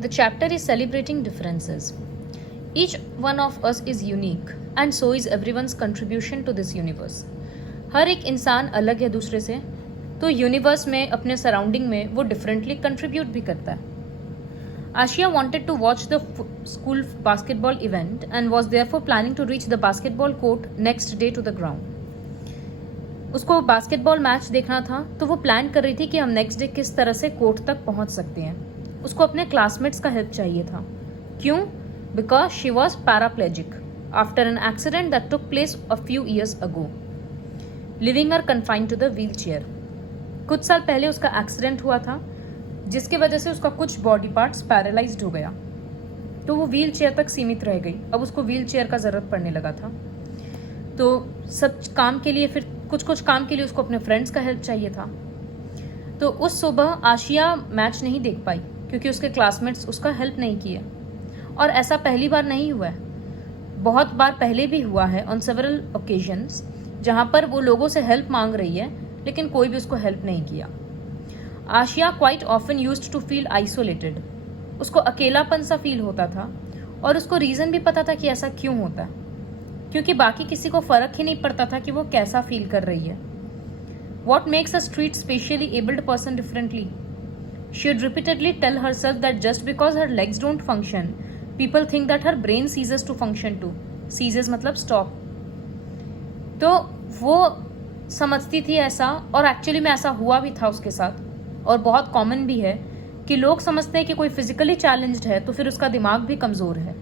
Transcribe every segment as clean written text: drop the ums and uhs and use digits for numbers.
The chapter is celebrating differences. Each one of us is unique and so is everyone's contribution to this universe. हर एक इंसान अलग है दूसरे से, तो यूनिवर्स में अपने सराउंडिंग में वो डिफरेंटली कंट्रीब्यूट भी करता है. Ashia wanted to watch the school basketball event and was therefore planning to reach the basketball court next day to the ground. उसको बास्केटबॉल मैच देखना था, तो वो प्लान कर रही थी कि हम नेक्स्ट डे किस तरह से कोर्ट तक पहुंच सकते हैं. उसको अपने क्लासमेट्स का हेल्प चाहिए था. क्यों? Because she was paraplegic after an accident that took place a few years ago, living her confined to the wheelchair. कुछ साल पहले उसका एक्सीडेंट हुआ था, जिसकी वजह से उसका कुछ बॉडी पार्ट्स पैरालाइज्ड हो गया, तो वो व्हील चेयर तक सीमित रह गई. अब उसको व्हील चेयर का ज़रूरत पड़ने लगा था. तो सब काम के लिए, फिर कुछ काम के लिए उसको अपने फ्रेंड्स का हेल्प चाहिए था. तो उस सुबह आशिया मैच नहीं देख पाई क्योंकि उसके क्लासमेट्स उसका हेल्प नहीं किए. और ऐसा पहली बार नहीं हुआ है, बहुत बार पहले भी हुआ है ऑन सेवरल ओकेजन्स, जहाँ पर वो लोगों से हेल्प मांग रही है लेकिन कोई भी उसको हेल्प नहीं किया. Ashiya quite often used to feel isolated. उसको अकेलापन सा फील होता था और उसको रीज़न भी पता था कि ऐसा क्यों होता है, क्योंकि बाकी किसी को फ़र्क ही नहीं पड़ता था कि वो कैसा फील कर रही है. What makes a street specially abled person differently? She would repeatedly tell herself that just because her legs don't function, people think that her brain ceases to function too. Ceases मतलब stop. तो वो समझती थी ऐसा, और actually में ऐसा हुआ भी था उसके साथ, और बहुत कॉमन भी है कि लोग समझते हैं कि कोई फिजिकली चैलेंज्ड है तो फिर उसका दिमाग भी कमज़ोर है,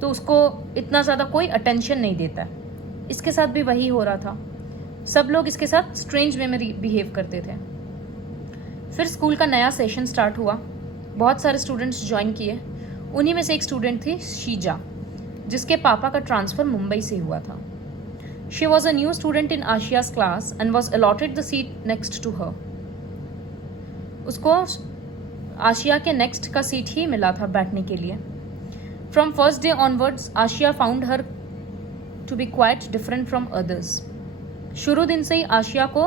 तो उसको इतना ज़्यादा कोई अटेंशन नहीं देता है. इसके साथ भी वही हो रहा था. सब लोग इसके साथ स्ट्रेंज वे में बिहेव करते थे. फिर स्कूल का नया सेशन स्टार्ट हुआ. बहुत सारे स्टूडेंट्स ज्वाइन किए. उन्हीं में से एक स्टूडेंट थी शीजा, जिसके पापा का ट्रांसफ़र मुंबई से हुआ था. She was a new student in Ashiya's class and was allotted the seat next to her. उसको आशिया के नेक्स्ट का सीट ही मिला था बैठने के लिए. From first day onwards Ashiya found her to be quite different from others. शुरू दिन से ही आशिया को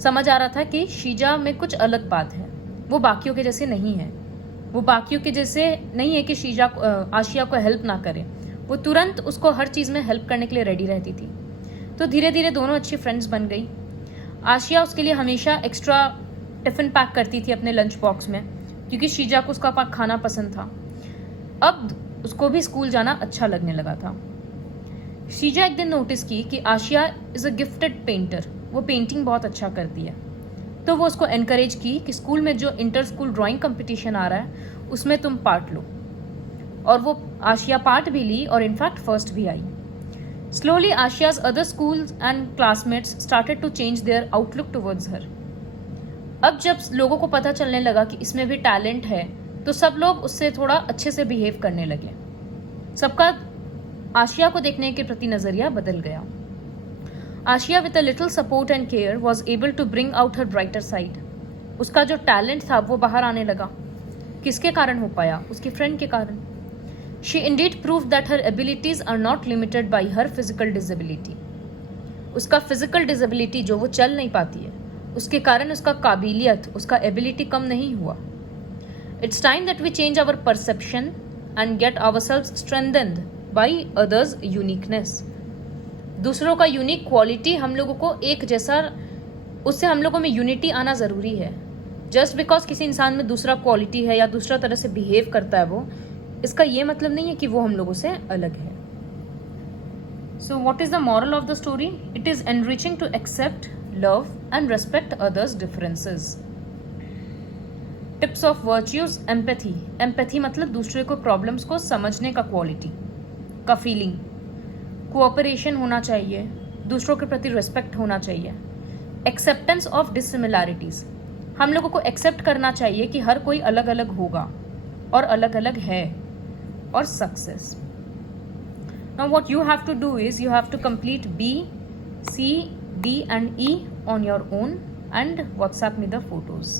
समझ आ रहा था कि शीजा में कुछ अलग बात है. वो बाकियों के जैसे नहीं है. वो बाकियों के जैसे नहीं है कि शीजा आशिया को हेल्प ना करे. वो तुरंत उसको हर चीज़ में हेल्प करने के लिए रेडी रहती थी. तो धीरे धीरे दोनों अच्छी फ्रेंड्स बन गई. आशिया उसके लिए हमेशा एक्स्ट्रा टिफ़िन पैक करती थी अपने लंच बॉक्स में, क्योंकि शीजा को उसका खाना पसंद था. अब उसको भी स्कूल जाना अच्छा लगने लगा था. शीजा एक दिन नोटिस की कि Asia is a gifted painter. वो पेंटिंग बहुत अच्छा करती है. तो वो उसको एनकरेज की कि स्कूल में जो इंटर स्कूल ड्राइंग कंपटीशन आ रहा है उसमें तुम पार्ट लो. और वो आशिया पार्ट भी ली और इनफैक्ट फर्स्ट भी आई. Slowly Ashiya's other schools and classmates started to change their outlook towards her. अब जब लोगों को पता चलने लगा कि इसमें भी टैलेंट है, तो सब लोग उससे थोड़ा अच्छे से बिहेव करने लगे. सबका आशिया को देखने के प्रति नज़रिया बदल गया. Ashiya with a little support and care was able to bring out her brighter side. उसका जो टैलेंट था वो बाहर आने लगा. किसके कारण हो पाया? उसकी फ्रेंड के कारण. She indeed prove that her abilities are not limited by her physical disability. उसका फिजिकल डिसेबिलिटी जो वो चल नहीं पाती है, उसके कारण उसका काबिलियत, उसका एबिलिटी कम नहीं हुआ. It's time that we change our perception and get ourselves strengthened by others uniqueness. दूसरों का यूनिक क्वालिटी हम लोगों को एक जैसा, उससे हम लोगों में यूनिटी आना ज़रूरी है. जस्ट बिकॉज किसी इंसान में दूसरा क्वालिटी है या दूसरा तरह से बिहेव करता है वो, इसका ये मतलब नहीं है कि वो हम लोगों से अलग है. So what is the moral of the story? It is enriching to accept, love and respect others differences. Tips of virtues. Empathy. Empathy मतलब दूसरे को प्रॉब्लम्स को समझने का क्वालिटी का फीलिंग. कोऑपरेशन होना चाहिए. दूसरों के प्रति रिस्पेक्ट होना चाहिए. Acceptance of dissimilarities. हम लोगों को एक्सेप्ट करना चाहिए कि हर कोई अलग अलग होगा और अलग अलग है. और success. Now what you have to do is you have to complete B, C, D and E on your own and WhatsApp me the photos.